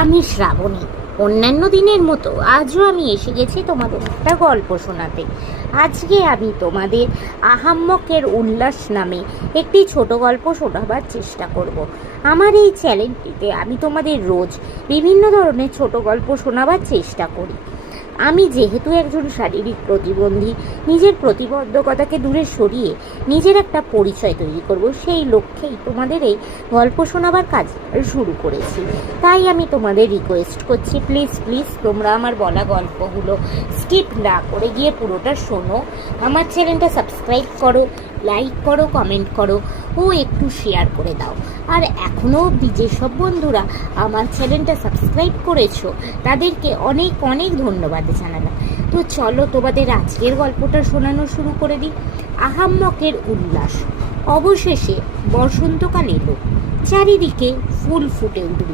আমি শ্রাবণী। অন্যান্য দিনের মতো আজও আমি এসে গেছি তোমাদের একটা গল্প শোনাতে। আজকে আমি তোমাদের আহাম্মকের উল্লাস নামে একটি ছোট গল্প শোনাবার চেষ্টা করব। আমার এই চ্যানেলটিতে আমি তোমাদের রোজ বিভিন্ন ধরনের ছোট গল্প শোনাবার চেষ্টা করি। আমি যেহেতু একজন শারীরিক প্রতিবন্ধী, নিজের প্রতিবন্ধকতাকে দূরে সরিয়ে নিজের একটা পরিচয় তৈরি করব, সেই লক্ষ্যেই তোমাদের এই গল্প শোনাবার কাজ শুরু করেছি। তাই আমি তোমাদের রিকোয়েস্ট করছি, প্লিজ তোমরা আমার বলা গল্পগুলো স্কিপ না করে গিয়ে পুরোটা শোনো। আমার চ্যানেলটা সাবস্ক্রাইব করো, লাইক করো, কমেন্ট করো ও একটু শেয়ার করে দাও। আর এখনও অবধি যেসব বন্ধুরা আমার চ্যানেলটা সাবস্ক্রাইব করেছো তাদেরকে অনেক অনেক ধন্যবাদ জানালাম। তো চলো তোমাদের আজকের গল্পটা শোনানো শুরু করে দিই। আহাম্মকের উল্লাস। অবশেষে বসন্তকাল এলো, চারিদিকে ফুল ফুটে উঠল।